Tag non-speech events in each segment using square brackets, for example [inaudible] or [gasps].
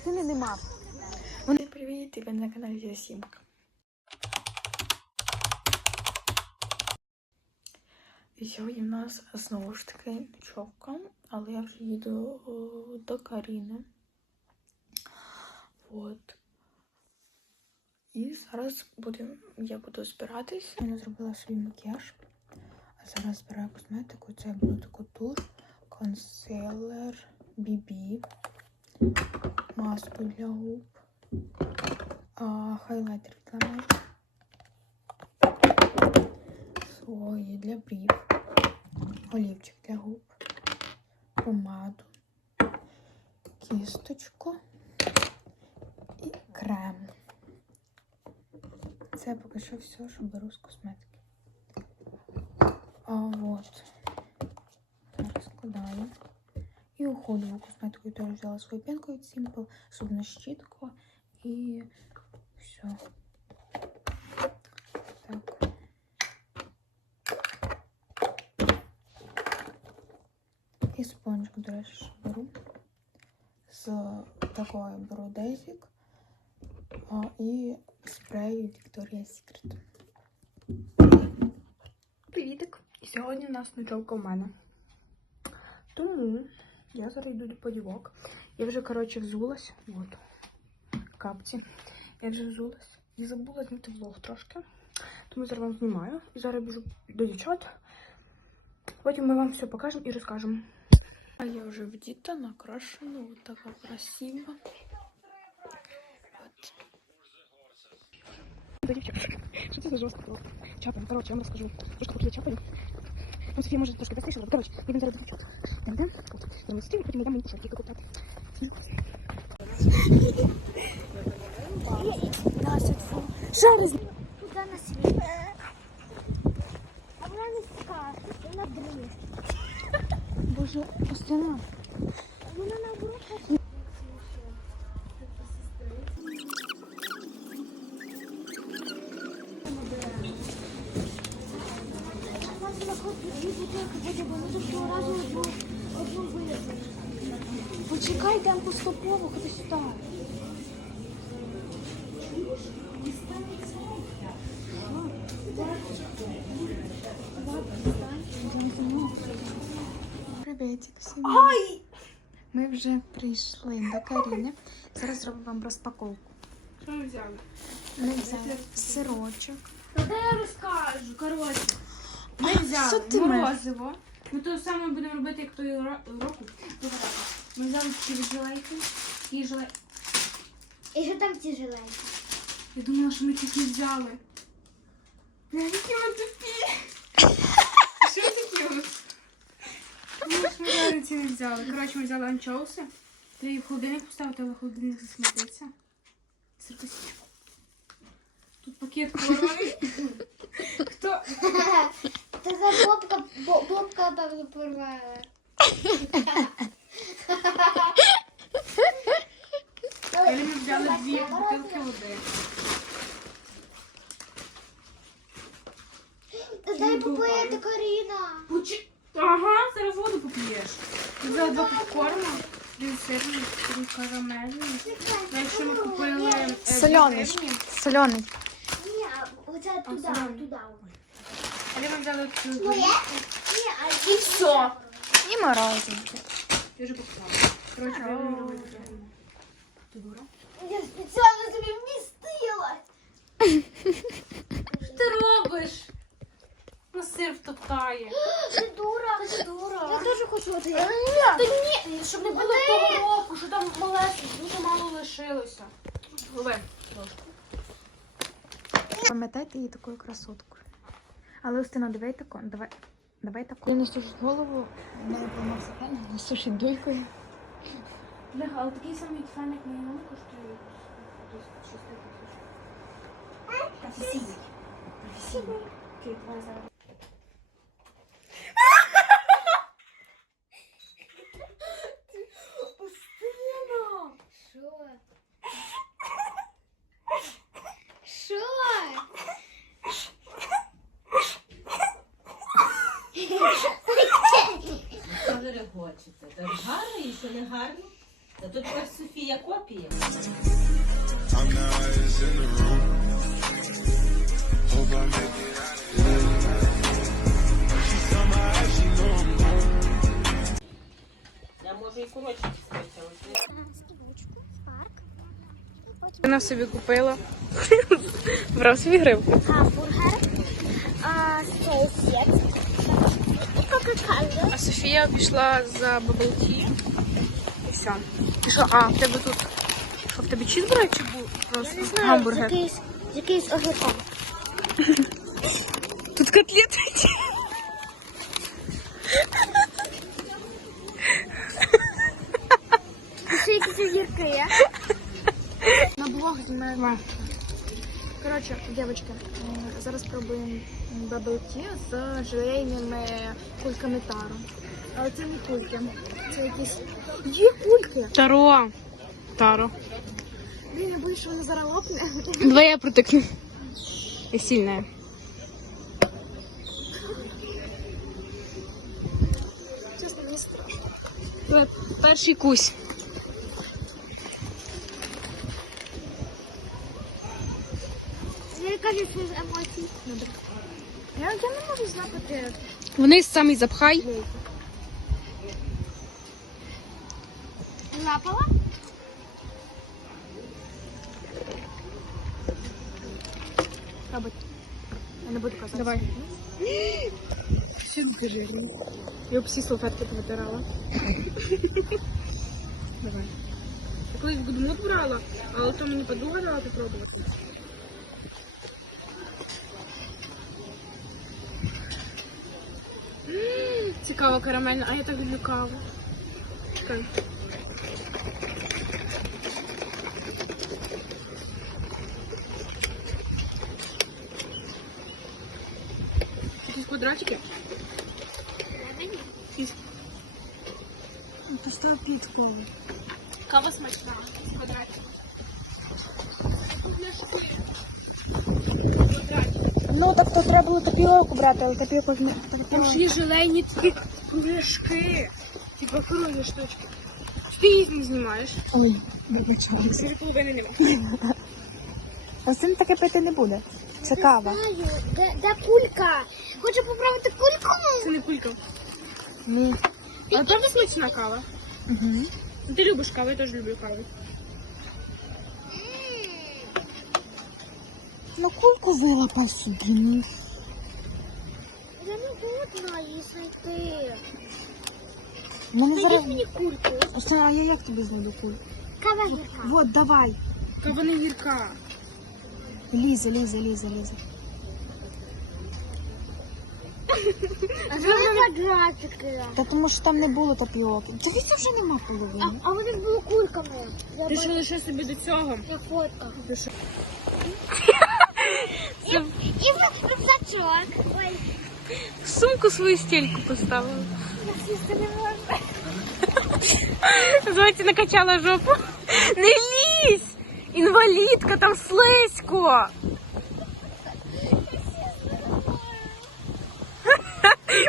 частини нема. Вони привіт, і на каналі Сімка. І сьогодні в нас знову ж таки ночовка, але я вже їду о, до Каріни. От. І зараз будем, я буду збиратись. Я зробила свій макіяж. А зараз збираю косметику. Це буде таку туш, консилер BB, маску для губ, а, хайлайтер для неї, свої для брів, олівчик для губ, помаду, кісточку і крем. Це поки що все, що беру з косметики. А вот. Так, складаю. І уходову косметику я теж взяла свою пенку від Simple, зубну щітку і все. Так. І спонжик, до беру. З такої беру Дезік і спрей Victoria's Secret. Привітик! Сьогодні у нас ночовка у мене. Тому я зараз йду до подівок. Я вже, коротше, взулась. От. Капці. Я вже взулась. І забула зняти влог трошки. Тому зараз вам знімаю. І зараз біжу до дівчат. Потім ми вам все покажемо і розкажемо. А я вже вдіта, накрашена, вот така красива. От. До дівчат. Що це за жорстко було? Чапаємо. Коротше, я вам розкажу. Трошки поки я чапаю. Ну, Софія може трошки быстріше, але, коротше, йдемо зараз до дівчат. Йдемо, йдемо. От. Я ми стрім, потім йдемо мені пошарки купляти. Шарик! Куди на світ? А вона не скаже, вона дріє. Боже, Остина. А вона наоборот Почекай, йдемо поступово, ходи сюди. Приветик всім. Ай! Ми вже прийшли до Каріни. Зараз зробимо вам розпаковку. Що ми взяли? Ми взяли сирочок. Та я розкажу. Коротше, ми А, взяли що ти маєш? морозиво. Ми то саме будемо робити, як ро- року. Ми взяли такі жилейки. Такі жиле... І що там ці жилейки? Я думала, що ми такі взяли. Бля, які ми тупі. Що такі ось? Ну, ж ми ці не взяли. Коротше, ми взяли анчоуси. Ти її в холодильник поставити, але холодильник засмітиться. Сиркосічку. Тут пакет кольоровий. Хто? Та за бобка, бо- бобка певно порвала. Далі ми взяли дві бутилки води. Та дай попоїти Каріна. Пучи... Ага, зараз воду поп'єш. Ми взяли два попкорна, один сирний, один карамельний. Далі ми купили е, Соляний. дві Соляний. Ні, а оце туди, сиром. туди. Далі ми взяли цю Моє? Ні, а І все. І морозинки. Я вже покупала. Коротше, будемо робити. Ти дура? Я спеціально собі вмістила. Що ти робиш? На сир втоптає. [gasps] Ти дура. Ти дура. Я теж хочу оце. Та ні, щоб не було того року, що там малесенько, дуже мало лишилося. Лови. Пам'ятайте її такою красоткою. Але Устина, давай тако, давай. Давай тако. Я не сушить голову, в мене поламався фен, не сушить дуйкою. Бляха, але такий самий феник не йому коштує десь 6 тисяч. Професійний. Професійний. Окей, давай зараз. Можу і коротше. І потім Вона собі купила. [laughs] Брав собі гривку. гамбургер, а, і кока-колу. А Софія пішла за баблті. І все. І що, а, в тебе тут. Що в тебе чізбургер чи був просто гамбургер? з якийсь, з якийсь огірком. [laughs] Тут котлети. Знімаємо. Коротше, дівчатки, зараз пробуємо баблті з желейними кульками тару. Але це не кульки. Це якісь. Є кульки! Таро. Таро. Блін, я боюсь, що вона зараз лопне. Давай я протыкну. Я сильная. Чесно, мені страшно. Перший кусь. Я кажу, що з емоцій. Я, я не можу знати. Вниз самий запхай. Лапала? Робить. Я не буду казати. Давай. Що ти жирний? Я б всі салфетки повитирала. Давай. Я колись гудмут брала, але то мені подруга дала попробувати. М, Цікаво карамельно, а я так люблю каву. Чекай. Якісь квадратики? Якісь. Пустого підкови. Кава смачна. З квадратиків. Ну так то треба було тапіоку брати, але тапіоку ж не Там ж є желейні такі пляшки. Типа круглі штучки. Ти їх не знімаєш. Ой, вибачаю. Собі половини нема. [laughs] А з цим таке пити не буде. Це кава. Де, де кулька? Хочу попробувати кульку? Це не кулька. Ні. Але правда смачна кава. Угу. Ти любиш каву, я теж люблю каву. Ну кульку вилапав собі. Ну. Я не годна її знайти. У мене Знайдіть зараз. мені кульку. Ось, а я як тобі знайду кульку? Кава гірка. Вот, давай. Кава не гірка. Ліза, Ліза, Ліза, Ліза. [laughs] А це квадратики. Та тому що там не було тапіоки. Дивіться, вже нема А, половини. а вони були кульками. Я Ти бачу що лише собі до цього? на фотках. Ти що? [laughs] І, і рюкзачок. Ой, сумку свою стільку поставила. я сісти не можу. Звати накачала жопу. Не лізь! Інвалідка, там слизько.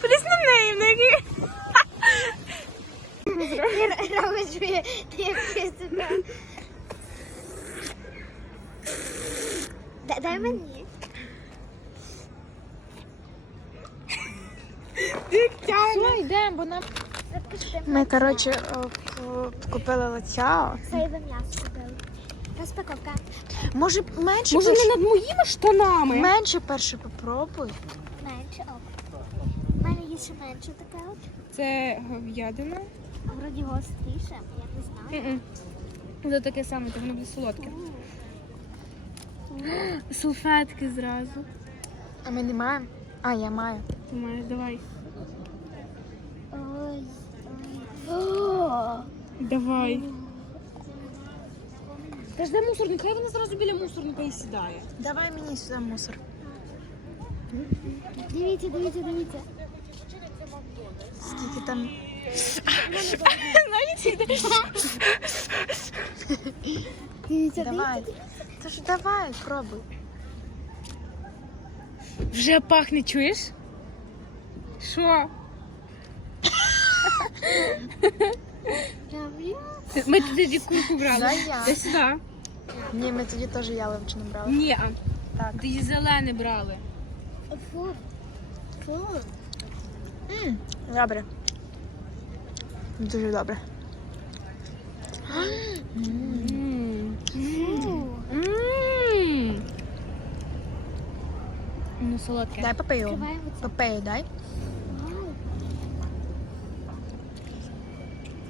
Подивись на неї, в неї. Ти робиш, ти як чисто. Дай- Дай мені. Все, йдемо, бо нам. Ми, коротше, е, к- купили м'ясо купили. Розпаковка. Може, менше Може, перше? не над моїми штанами? Менше перше попробуй. Менше ок. У мене є ще менше таке от. Це говядина. А вроді гостріше, я не знаю. Це таке саме, то воно буде солодке. [gasps] Салфетки зразу. А ми не маємо? А, я маю. Ти маєш, давай. Ой. ой. О! Давай. Та ж де мусорник? Хай вона зразу біля мусорника і сідає. Давай мені сюди мусор. Дивіться, дивіться, дивіться. Скільки там. Дивіться, Давай. Та ж давай, пробуй. Вже пахне, чуєш? Що? Ми тоді курку брали. Да, я. Сюди. Ні, ми тоді теж яловичину брали. Ні, Так. тоді зелене брали. Фу. Фу. М, Добре. Дуже добре. М. М. Ну, солодке. Дай. Відкриваємо. Попею дай.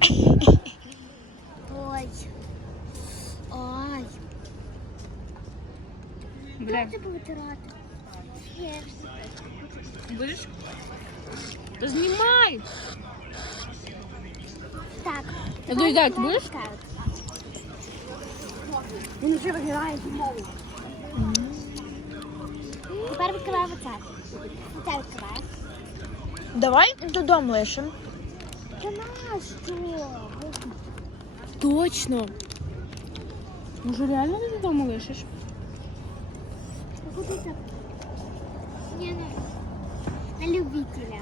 Ой. Ой. Бля, Як це повитирати? Є. будеш? То знімай. Так. Я думаю, так, будеш? Так. Він вже виглядає зимовий. Тепер відкриваємо це. Це відкриваємо. Давай додому лишимо. Це нащо? Точно. Може реально ти додому лишиш? Куди це? Ні, не. На любителя.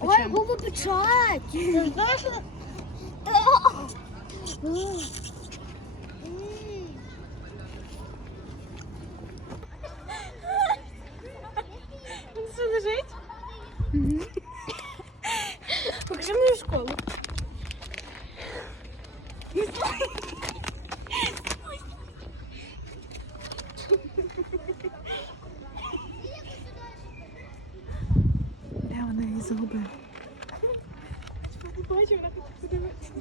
Ой, губи печать. Ти знаєш? Він все лежить? Покажи мою школу. Де вона її загубила? Бачу, вона тут подивиться.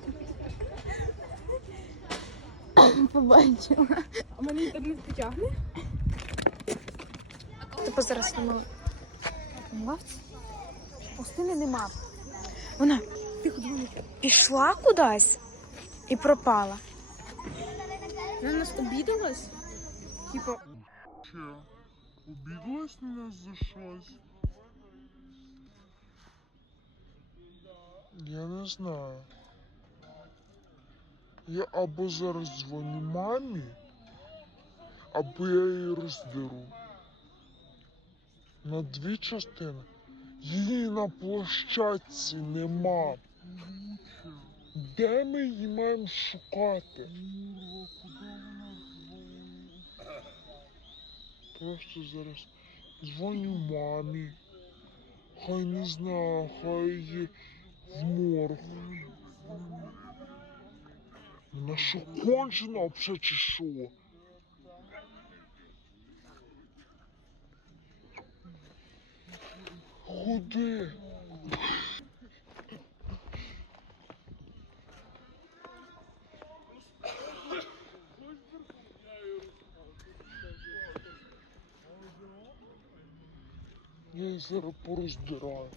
Побачила. А мене інтернет потягне? Типу зараз не Лавці? Пустини нема. Вона Тихо, пішла кудись і пропала. Вона нас обідалась? Типа, Че? Обиделась на нас за щось? Я не знаю. Я або зараз дзвоню мамі, або я її роздеру. На дві частини. Її на площадці нема. Де ми її маємо шукати? Просто зараз дзвоню мамі. Хай не знаю, хай її в морг. Вона що кончена взагалі чи що? Ходи. Я її зараз пороздираю.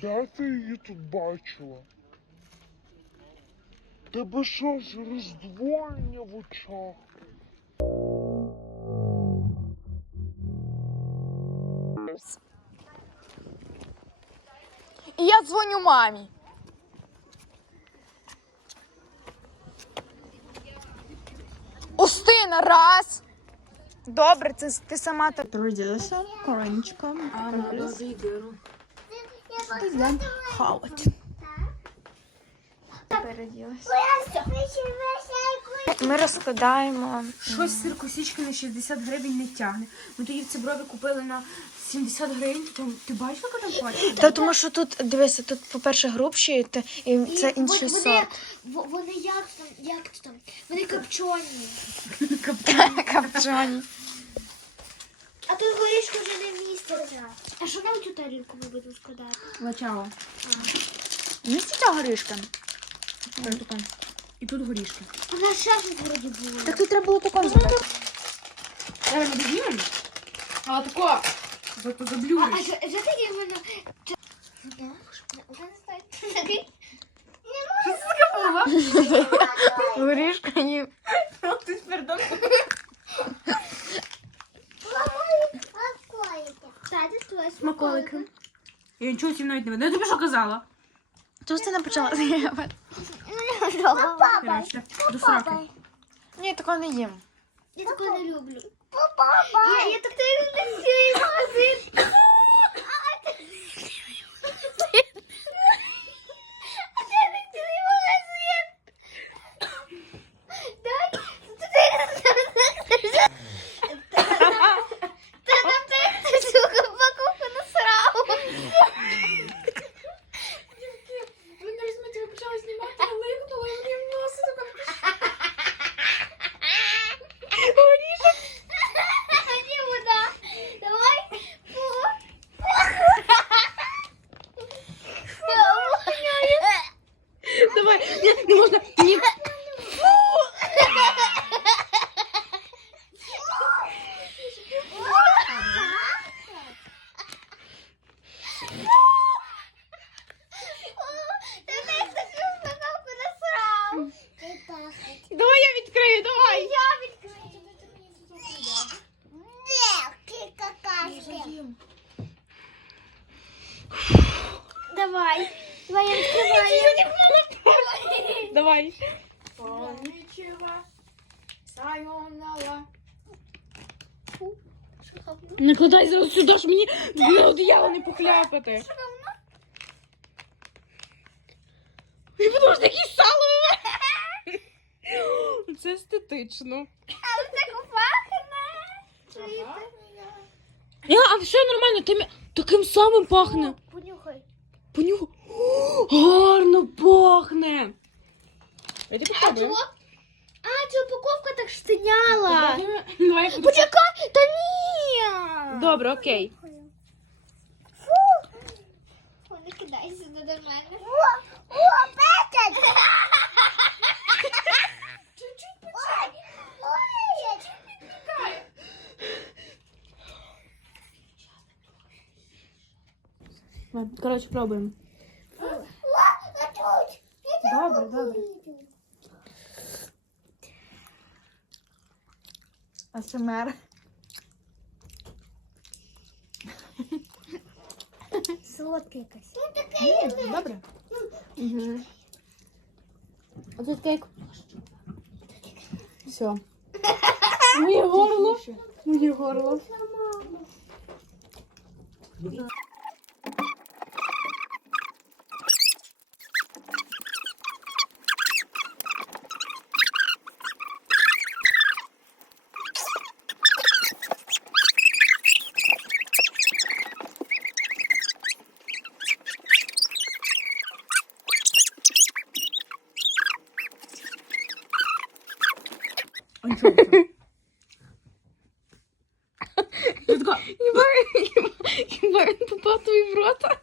Де ти її тут бачила? Тебе щось роздвоєння в очах. І я дзвоню мамі. Устина, раз. Добре, це ти сама так. Розділися коронечком. Йдемо хавати. Переділася. Ми розкладаємо. щось сир косички на 60 гривень не тягне. Ми тоді в ці брові купили на 70 гривень. Там, ти бачила, яка там платить? Та тому що тут, дивися, тут, по-перше, грубші, та- і це інший вони, сорт. в- Вони як там, як це там? Вони копчені. [laughs] Капчані. А тут горішку вже не міститься. А що на цю тарілку ми будемо складати? Лачало. Міститься горішка? І тут горішки. У нас ще щось вроді було. Так тут треба було таком зробити. Зараз ми дознімемо. Але тако, зато заблюриш. А що що таке в мене? Це- Да, знаю. Горішка ні. Ти твоя Смаколики. Я нічого цим навіть не видно. Я тобі що казала? Чого ж ти не почала Коротше, до сраки. Ні, такого не їм. Я такого не люблю. Я, я так не люблю цей магазин. А це не цілий магазин. Дай. Та там ти цю упаковку насрав. Ви не візьмете, ви почали знімати, а ликнули, і мені в носи Иди сюда. Давай. Фу. Давай, ні, не можна. Ні. Ти не таку упаковку насрав. Давай я відкрию, давай. Я відкрию. Не, ти какашки. Давай. Давай я відкриваю. Давай. Не кладай зараз сюди ж мені на одіяло не похляпати. І тому що такі сало. [laughs] Це естетично. Але так пахне. Я, а все нормально, тим, таким самим пахне. Понюхай. Понюхай. Гарно пахне. Я тебе? А, ця упаковка так штиняла. Давай я буду. Почекай, та ні. Добре, окей. Фу, не кидайся до мене. О, о, Петя! Чуть-чуть почай. Ой, ой. Коротше, пробуємо. АСМР. Солодке якесь. Добре. А тут кейк. Все. Моє горло. Моє горло. Хіба він попав тобі в рота?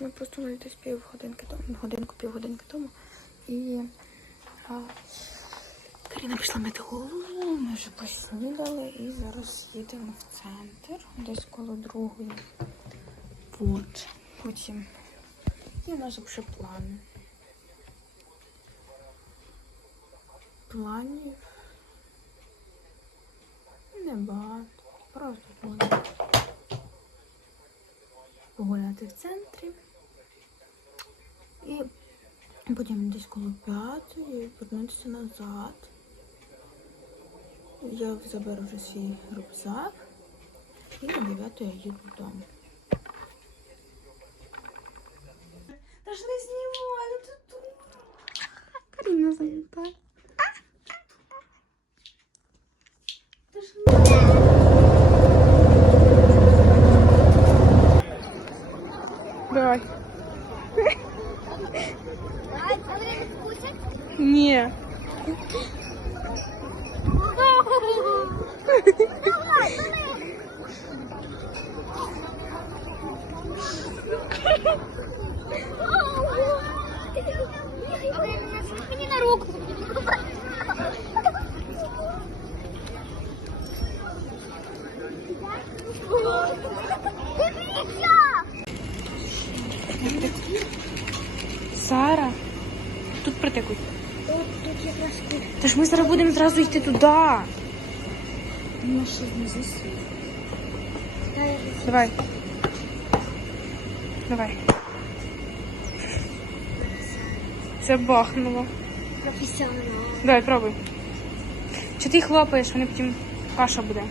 Ми просто навіть десь півгодинки тому, годинку, півгодинки тому. І а, Каріна пішла мити голову, ми вже поснідали і зараз їдемо в центр, десь коло другої. От. Потім. І у нас вже плани. Планів небагато. Просто плани. Погуляти в центрі. І потім десь коло п'ятої повернутися назад. Я заберу вже свій рюкзак. І на дев'яту я їду додому. Та ж не знімай, ну ти тут. Каріна зайнята. Давай. А вони не вкусять? Ні. Мені на руку. Сара. Тут притикуй. Тут, тут якраз тут. Та ж ми зараз будемо зразу йти туди. Світ. Давай. Давай. Це бахнуло. Професіонал. Давай, пробуй. Чи ти хлопаєш, вони потім каша буде.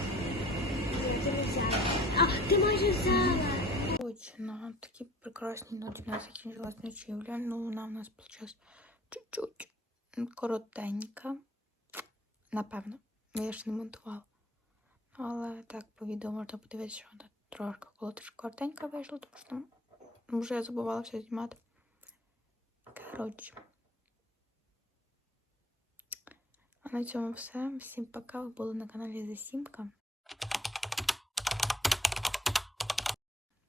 А, ти майже взяла. На такій прекрасній ноті нас закінчилась ночівля. Ну, вона у нас вийшла чуть-чуть коротенька. Напевно. Ну, Я ж не монтувала. Але так, по відео можна подивитися, що вона трошки коли трошки коротенька вийшла, тому що там вже я забувала все знімати. Коротше. А на цьому все. Всім пока. Ви були на каналі Засімка.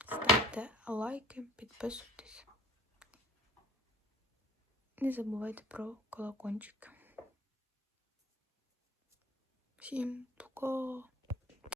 Ставте лайки, підписуйтесь. Не забувайте про колокольчик. Всім пока!